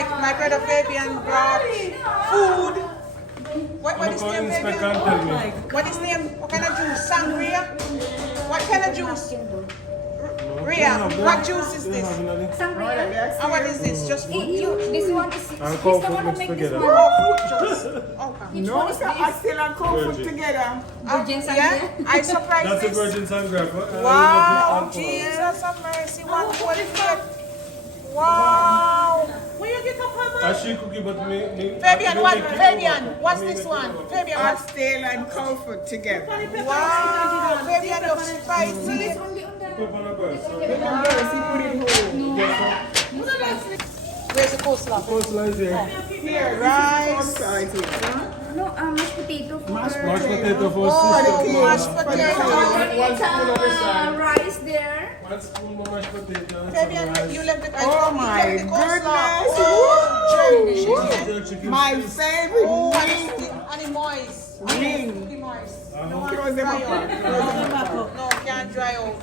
Alright, my brother Fabian brought food. What is name, Fabian? What is name? What kind of juice? Sangria? What kind of juice? Rhea, what juice is this? Sangria. And what is this? Just fruit juice? This one is And he's cold the food one who mixed make this together. one. Oh, fruit juice. Okay. No, sir, Oxtail and cold food together. Virgin Yeah, Sangria. I surprised That's a this. virgin sangria. Wow, Jesus of mercy. What is that? Wow. Where you get up from? A she cookie, but me. Fabian, what's this one? Fabian, what's Oxtail and cold food together. wow, Fabian, you're spicy. Where's the coleslaw? Coleslaw is here. Here, rice. No, mashed potato. Mashed potato for Mashed sister. potato. Rice there. One spoon of mashed potato. and Fabian, some rice. you left the Oh my you left the coleslaw. goodness. Oh, Jerk chicken My strips. favorite oh, wing. and the moist. Wing. The moist. Close them up. No, can't dry out.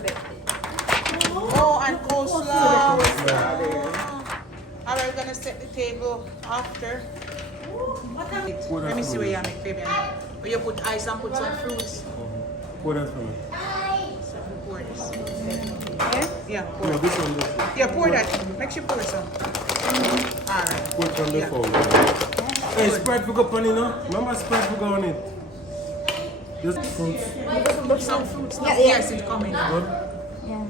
Oh, and coleslaw. Alright, we're gonna set the table after. Let me see where you make, Fabian. Where you put ice and put some fruits. Pour that for me. So pour this. Yeah, pour. No, this one. Yeah, pour that. Make sure you pour some. Alright. Put from the Yeah. phone. Hey, spread for go pan, you know? Remember spread for go on it. Just fruits. Put some fruits. No, Yeah. yes, it's coming. Good. Yeah.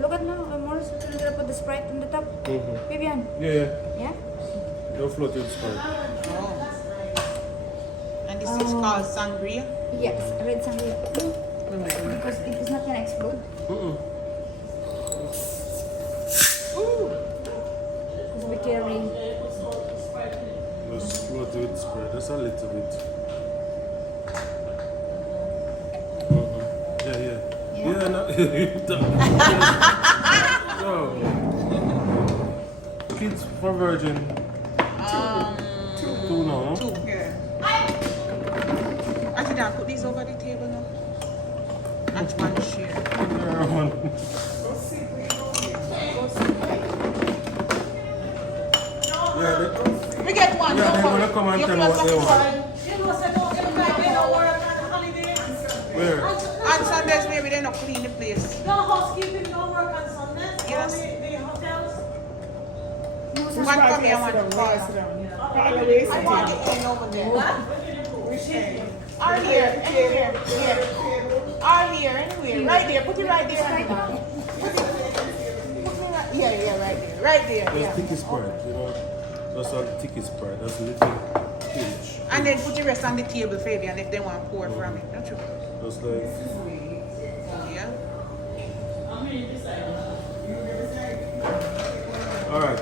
Look at now, I'm also gonna put the Sprite on the top. Vivian. Yeah. Yeah? Don't float it spread. Oh. And this is called sangria. Yes, red sangria. Because it is not gonna explode. Because we carry. Just float it spread. Just a little bit. Yeah. Yeah, no. No. Kids for virgin. Two now, no? Two. Yeah. I think I'll put these over the table now. And one share. Yeah, one. Yeah, We get one. Yeah, don't they're worry. gonna come and You tell close what they the want. Where? On Sundays, maybe they don't clean the place. No housekeeping, no work on Sundays. Yes. Only the hotels. One come here, one call. I want the end over there. Or here, anywhere. Here. Or here, anywhere. Right there. Put it right there. Put it right. Yeah, right there. Right there. That's Yeah. thicky spread, you know. That's all thicky spread. That's little pinch. And then put the rest on the table, Fabian, if they want to pour from it. Don't you? Just like. Yeah. Alright.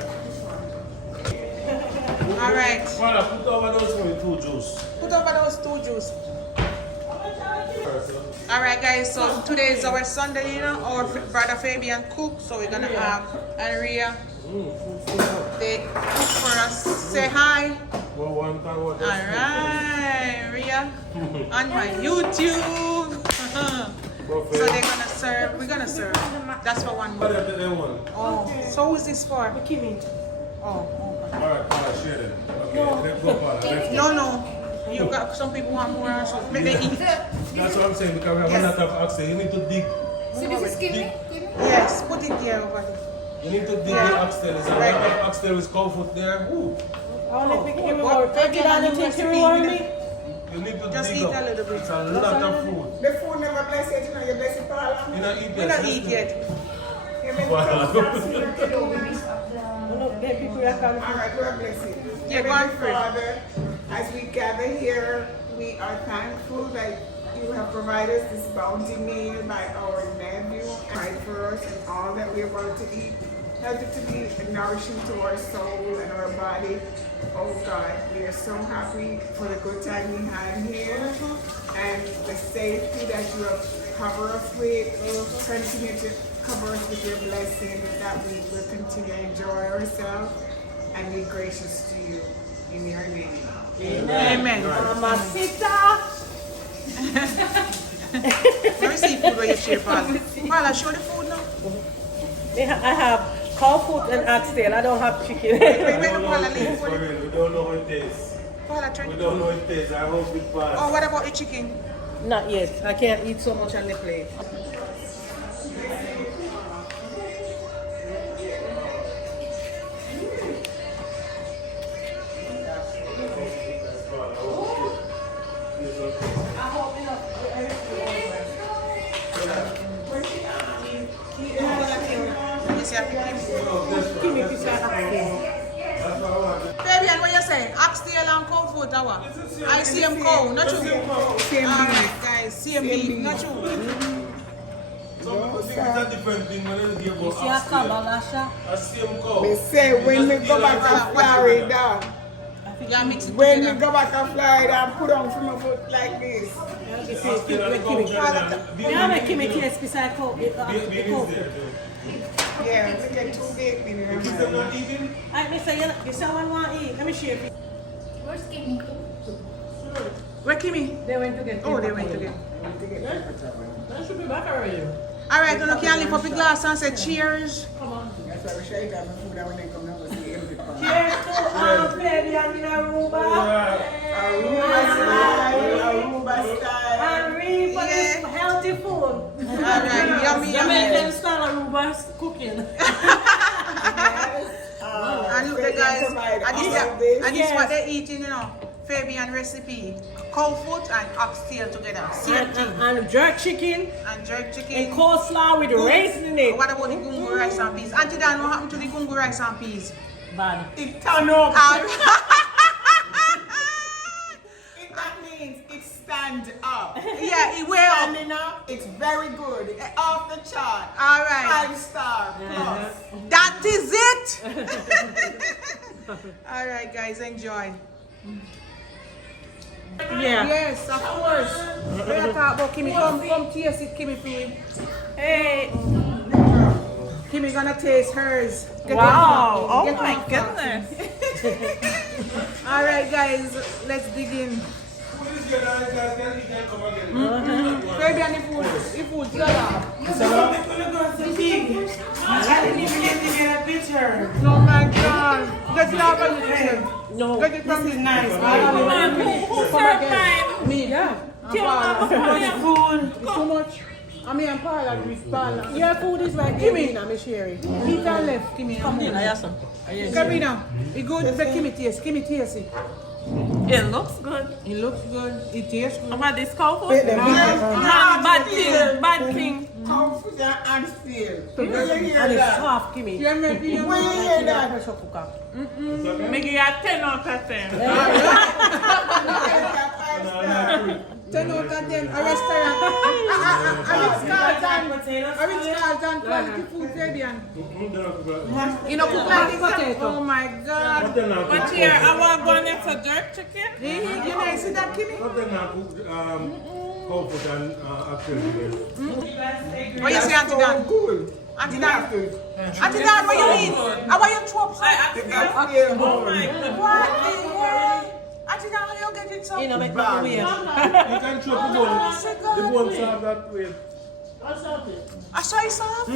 All right. Father, put over those for me, two juice. Put over those two juice. Alright guys, so today is our Sunday, you know, our brother Fabian cook, so we're gonna have Andrea, they cook for us. Say hi. Well, one time, what Alright, Ria, on my YouTube. So they're gonna serve, we're gonna serve. That's for one What more. is the one? Oh, so who's this for? Kimmy. Oh, okay. Alright, share them. Okay, let's go, Father. Let's go. No. You got some people want more, so maybe they eat. That's what I'm saying, because we have a lot of oxtail. You need to dig. So this is Kimmy? Yes, put it there over there. You need to dig the oxtail. There's a lot of oxtail with cow foot there. Ooh. Only pick you What? more. Take it on the thing you want me. You need to Just dig eat up. a little bit. It's a lot of food. The food never bless it, you know, you bless it for Allah. You don't eat We don't eat yet. Then people are coming. All right, Lord bless it. Yeah, go Heavenly on for it. Father, as we gather here, we are thankful that you have provided this bounty meal by our nephew and provide for us and all that we're about to eat. Help it to be nourishing to our soul and our body. Oh God, we are so happy for the good time we had here and the safety that you have covered us with. Continue to cover us with your blessings that we will continue to enjoy ourselves and be gracious to you. In your name. Amen. Mamacita. Let me see food where you share, Paula. Paula, show the food now. I have cow foot and oxtail. I don't have chicken. Wait, We Paula, leave for don't know what it tastes. Paula, try We the don't food. know what it tastes. I hope it passes. Oh, what about the chicken? Not yet. I can't eat so much on the plate. Let me see how it Give me a piece of oxtail. Fabian, what you say? Oxtail and cow food, or what? I see him cow, not true. Alright, guys, same beef, not true. So, I think it's a different thing when you give us See a kabalasha? a same cow. They say when we go back to Florida, Yeah, mix it when we together. go back to Florida and put on from a foot like this. Yeah, make him a taste beside cow. Yeah, we get 2 baked in Is there. them not eating? I may say, you say one want to eat. Let me share. Where's King? Where Kimmy? They went to get. Oh, they went together. That should be back already. Alright, now can lift up the glass and say cheers. Come on. That's why we shake that food and when they come down, we see empty pan. Cheers to baby and in Aruba. Aruba style. And read for this Yeah. healthy food. Alright, yummy, Jamaican yummy. style Aruba cooking. And look, the guys, and this Yes. what they're eating, you know. Fabian recipe. Cow foot and oxtail together. Same thing. And jerk chicken And jerk and chicken. coleslaw with raisin in it. What about the gungu rice and peas? Auntie Dan, what happened to the gungu rice and peas? Bad. It turn up. That means it stand up. Yeah, it will. Standing up, it's very good. It's off the chart. Alright. 5-star plus. That is it. Alright, guys, enjoy. Yeah. Yes, of course. We're talk about Kimmy. Come taste it, Kimmy, for me. Hey. Kimmy gonna taste hers. Get Wow. Oh Get my off. goodness. Alright, guys, let's dig in. Food is good, and guys can eat and come again. Fabian, the food, salad. I didn't even get to get a picture. Oh my God. Get it out of the picture. No. Get it from This the is nice. Who served mine? Me, yeah. Food. It's too much. I mean, I'm Paula, with Paula. Your food is like Kimmy. I'm sharing. Eat and left, Kimmy. Come in, I have some. Karina, it good for Kimmy taste. Kimmy taste it. It looks good. It looks good. It tastes good. About this cow food? Bad thing. Confident and still. Where you hear And it's that? soft, Kimmy. You're making your Where you hear that? Pressure cooker. Make it a 10 out of 10. 10 out of 10. A restaurant. A Ritz-Carlton quality food, Fabian. You know, cook like this. Oh my God. But here, I want one extra jerk chicken. You know, see that, Kimmy? Cow food and actually. What you say, Auntie Dan? Good. Auntie Dan? Auntie Dan, what you eat? How about your chops? Oh my goodness. What the hell? Auntie Dan, how you get it so? You know, make my weird. You can chop the bone. The bone serve that way. I saw it soft.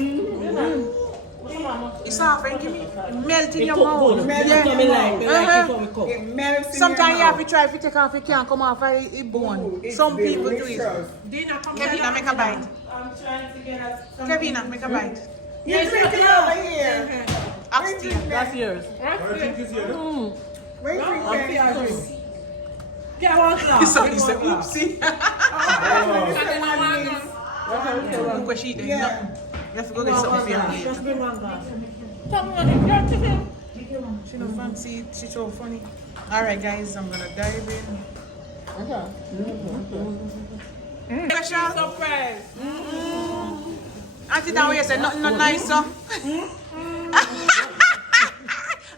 It's soft, and give me melt in your Cook mouth. good. Yeah. That's what me like. Me like it when we cook. It melts in Sometimes you your have mouth. to try to take off, it can't come off a bone. It's Some people do delicious. it. Dina, come Kevina, make a bite. I'm trying to get us some. Kevina, make a bite. You drink it over here. Oxtail. That's yours. I think it's here. Where you drink that? Yeah, what's that? He said, oopsie. Look what she did. Yeah. You have to go get something for your Just later. bring one glass. Come on, jerk chicken. She don't fancy it. She's so funny. Alright guys, I'm gonna dive in. Special. Surprise. Auntie Dan, what you say? Nothing not nice, so?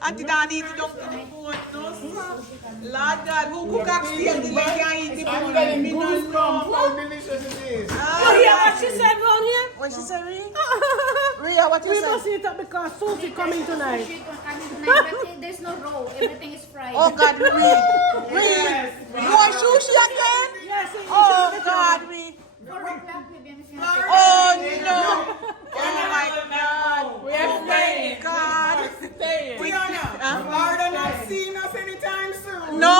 Auntie Dan eat it up to the bone. No, sir. Lord God, who cook oxtail the way you can eat the I'm bone? getting Me don't goosebumps know. how delicious it is. Oh, yeah, what she said around here? What she said, Rhea? Rhea, what you We must said? eat up because Susie coming tonight. There's no roll. Everything is fried. Oh God, Rhea. Rhea. You want sushi again? Yes, Oh God, Rhea. Oh no! Oh my God! We are staying. God! Fiona, Florida not seeing us anytime soon. No!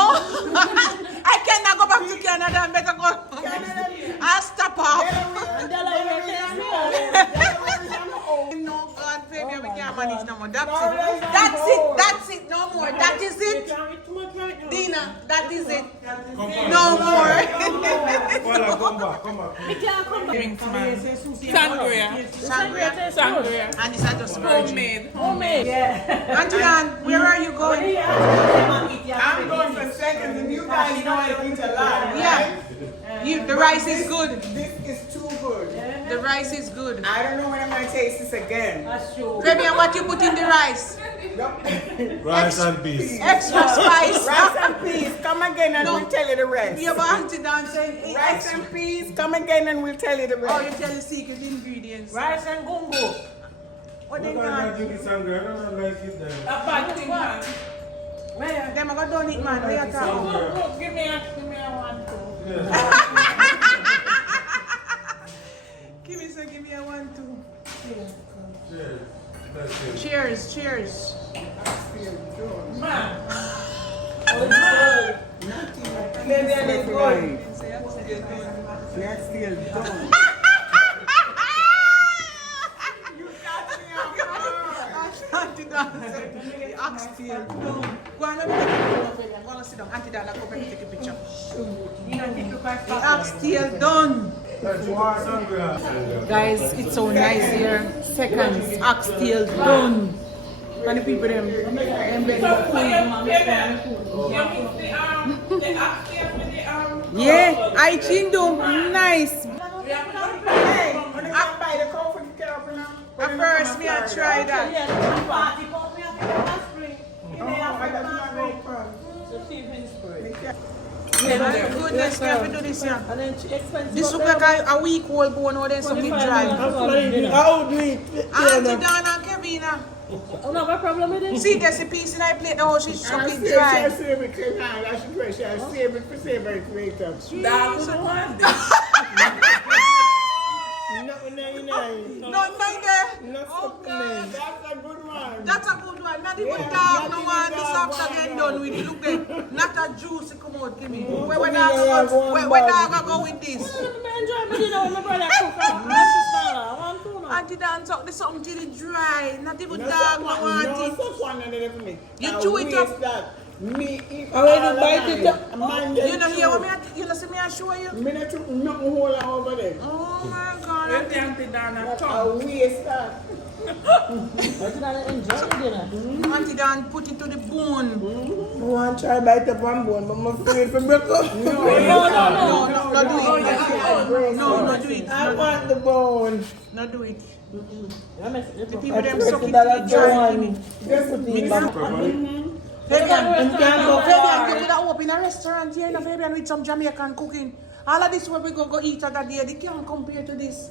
I cannot go back to Canada. I better go. I'll stop off. No, God, baby, we can't manage no more. That's it. That's it. That's it. No more. That is it. Dina, that is it. No more. Come back. Drinks, man. Sangria. Sangria. And it's not just virgin. Homemade. Auntie Ann, where are you going? I'm going for seconds and you guys know I eat a lot, right? Yeah. The rice is good. This is too good. The rice is good. I don't know when I'm going to taste this again. Baby, and what you put in the rice? Rice and peas. Extra spice. Rice and peas, come again and we'll tell you the rest. Yeah, but Auntie Dan saying Rice and peas, come again and we'll tell you the rest. Oh, you tell the secret ingredients. Rice and gungu. What they Look at got? that drinking sangria. I don't like it then. A bad thing, man. Where? Them I got done it, man. Where you talking? Look, give me a one, too. Give me a 1, 2. Cheers. That's it. Cheers. Man. Maybe I didn't go. That's still done. You got me on fire. Auntie Dan said, the oxtail. Go on, let me take a picture. I'm going to sit down. Auntie Dan, come and take a picture. The oxtail done. That's war sangria. Guys, it's so nice here. Seconds, oxtail done. And the people them You mix the oxtail with the yeah, I chindo. Nice. Hey, when you come by the coffee, you get up now. At first, me I try that. Oh, I got my rope from. Goodness, can we do this here? This look like a week old bone or there's something dry. How do it? Auntie Dana and Kevin. Oh, no, what problem with it? See, there's a piece in I plate. Oh, she's I'll something save dry. it later. I'll save it for later. That's the one. No, neither. Oh, God. That's a good one. That's a good one. Not even dog. No one. This after get done with it. Look there. Not a juice come out. Give me. Where dog go with this? Auntie Dan talk this something till it dry. Not even dog no want it. You chew it up. Me eat Already bite it up. You know here what me you know see me I show you? Me not took nothing whole over there. Oh my God. Auntie Dana, That's talk. a waste that. Auntie Dan put it to the bone. I want to try bite up one bone, but I'm afraid for break up. No, do it. No, do it. I want the bone. No, do it. The The people them suck it till it dry. Fabian, you could have opened a restaurant here in Fabian with some Jamaican cooking. All of this where we go eat other day, they can't compare to this.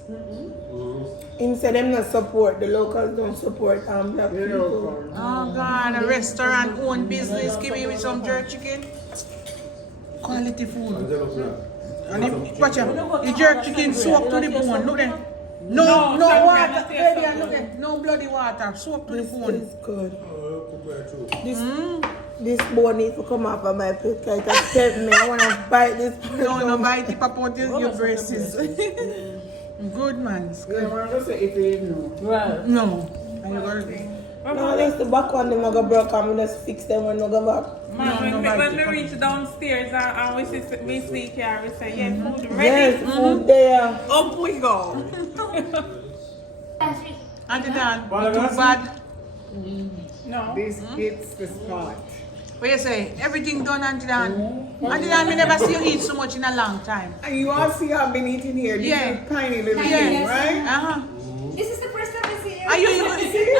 Instead, them not support. The locals don't support black people. Oh God, a restaurant, own business, give me with some jerk chicken. Quality food. And watch out, the jerk chicken soaked to the bone, look there. No water, Fabian, look there. No bloody water, soaked to the bone. This is good. This bone needs to come off of my plate. It has kept me. I want to bite this. No, bite it up until your braces. Good man, it's good. No. No, that's the back one. Them go broke and we just fix them when we go back. Man, when we reach downstairs and we see here, we say, yes, food ready. Yes, food there. Up we go. Auntie Dan, too bad. No. This hits the spot. What you say? Everything done, Auntie Dan? Auntie Dan, me never see you eat so much in a long time. And you all see I've been eating here. This Yeah. is tiny little Yeah. thing, right? This is the first time I see you. Are you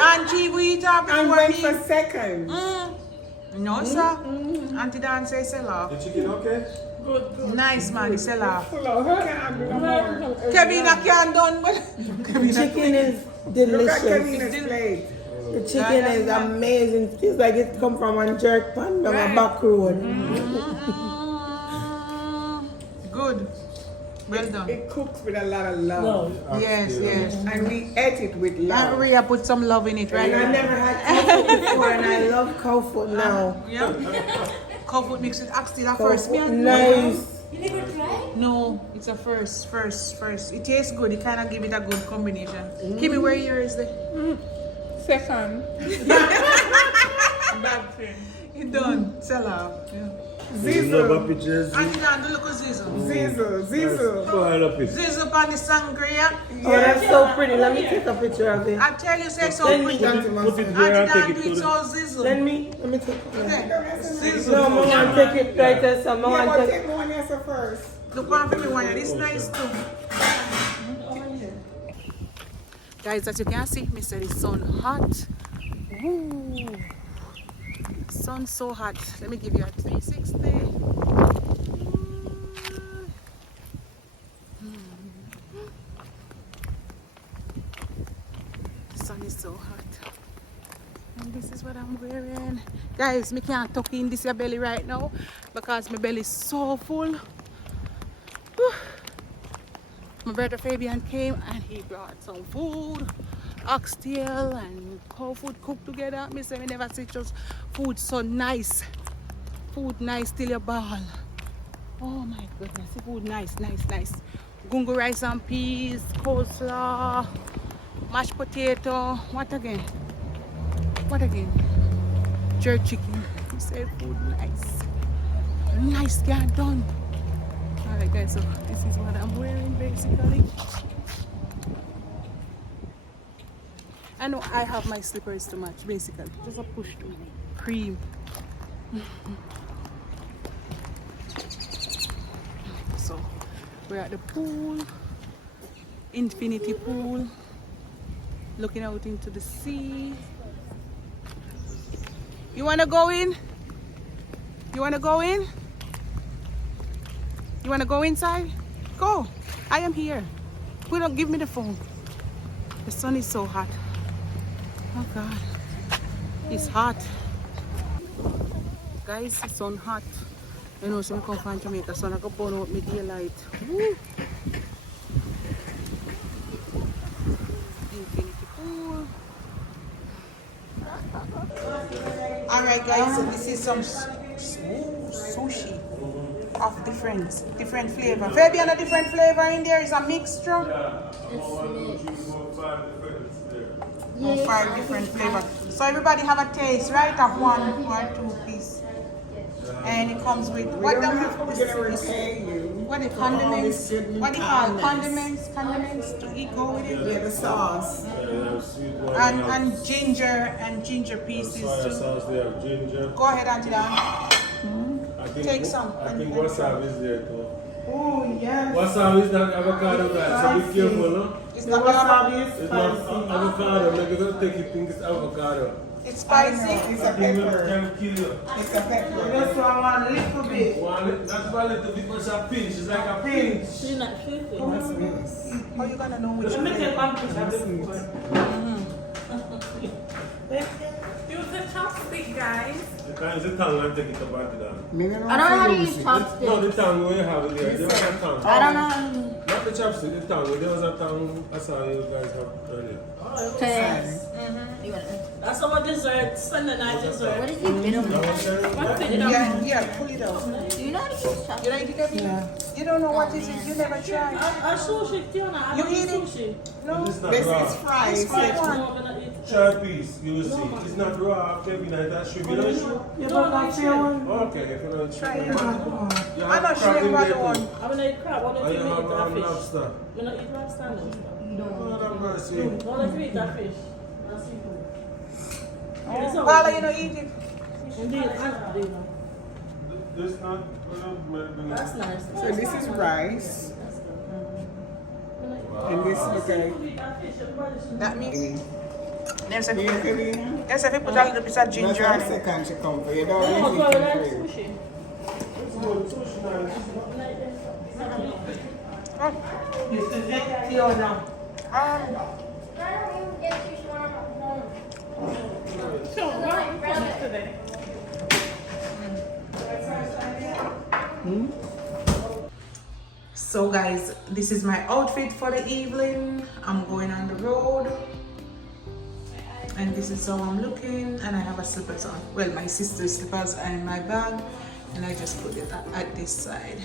Auntie, we eat up And before went me? for seconds. No, sir. Auntie Dan say sell off. The chicken okay? Nice, man, he sell off. Full of can't do no more. Kevin, I can't done, but The chicken is Look at delicious. Kevin's plate. The chicken is amazing. It feels like it come from a jerk pan on a back road. good. Well done. It cooks with a lot of love. No. Yes, yes. And we ate it with And love. Rhea put some love in it, right? And I never had cow food before, and I love cow food now. Yeah. Cow food mixed with oxtail. Cow First, me food, and nice. You never tried? No, it's a first. It tastes good. It kind of give it a good combination. Give me where yours is. Second. Bad thing. You done. Sell out. Yeah. Love pictures. And down the local Zizzle. Zizzle. Spoil up it. Zizzle on the Sangria. Oh, that's so pretty. Let me take a picture of it. I tell you, say so Then pretty. we- Put it And there and down take do it to it the... so Zizzle. Let me take it. Okay. Zizzle. No, Mama, I'll take it right there. So, Mama, Yeah, I'll but take take one yes first. Look one for me one. This nice too. Guys, as you can see, me said the sun hot. Ooh. Sun so hot. Let me give you a 360. The sun is so hot. And this is what I'm wearing. Guys, me can't tuck in this your belly right now because my belly is so full. Whew. My brother Fabian came and he brought some food, oxtail and cow food cooked together. Me say me never see just food so nice. Food nice till you ball. Oh my goodness, food nice. Gungu rice and peas, coleslaw, mashed potato. What again? Jerk chicken. He said food nice. Nice, get done. Alright guys, so this is what I'm wearing basically. I know I have my slippers to match basically. Just a push to cream. So we're at the pool, infinity pool, looking out into the sea. You wanna go in? You wanna go in? You wanna go inside? Go. I am here. Don't give me the phone. The sun is so hot. Oh God. It's hot. Guys, the sun hot. You know, so I come from Jamaica, so I go burn out my daylight. Woo. Infinity pool. Alright guys, so this is some sushi of different flavor. Fabian, a different flavor in there is a mixture. Oh, 5 different flavors. So everybody have a taste, right? Of 1 or 2 piece. And it comes with what the what the condiments? What do you call condiments? Condiments to eat go with it? Yeah, the sauce. And ginger pieces Soya too. sauce, they have ginger. Go ahead, Auntie Dan. I think, Take some. I think wasabi is there too. Oh, yes. Wasabi is not avocado, guys, so be careful, no? It's The not wasabi is It's not spicy. avocado, like you're gonna take it, think it's avocado. It's I spicy. know, it's a It will pepper. can kill you. It's a pepper. Just want one little bit. Not a little bit, but it's a pinch. It's like a pinch. She's not shooting. How you gonna know which Let me one? take one picture of the food. Use the chopstick, guys. You can use the tongue and take it up and down. I don't know how to use No, chopsticks. the tongue when you have it there. There was a tongue. I don't know. Not the chopstick, the tongue. There was a tongue I saw you guys have earlier. That's our dessert, Sunday night dessert. What is it? What's it? Yeah, pull it out. Do you know how to use You chopsticks? don't eat it? You don't know what it is. You never tried. A sushi, Tiana. I You don't eat eat it? sushi. No. This is not This raw. is fried. It's fried one. No, we're not eating. Try a piece, you will see. It's not raw, Kevin. That's shrimp. You don't shrimp? You don't have to one. Okay, if you don't Try shrimp. it. You I'm have not crab sure in about there the one. too. I'm gonna eat crab. Why And don't you you have eat that fish? lobster. We're not eat lobster. Lord have mercy. Why don't you eat that fish? That's seafood. Paula, you don't eat it. Indeed, I do. This not. That's nice. So this is rice. And this is okay. That means there's a You there's can eat. a put a little bit of ginger That's on our it. second she come for. You don't Oh, eat God, it like for you. sushi. So, what is today? So guys, this is my outfit for the evening. I'm going on the road. And this is how I'm looking, and I have a slippers on. Well, my sister's slippers are in my bag, and I just put it at this side.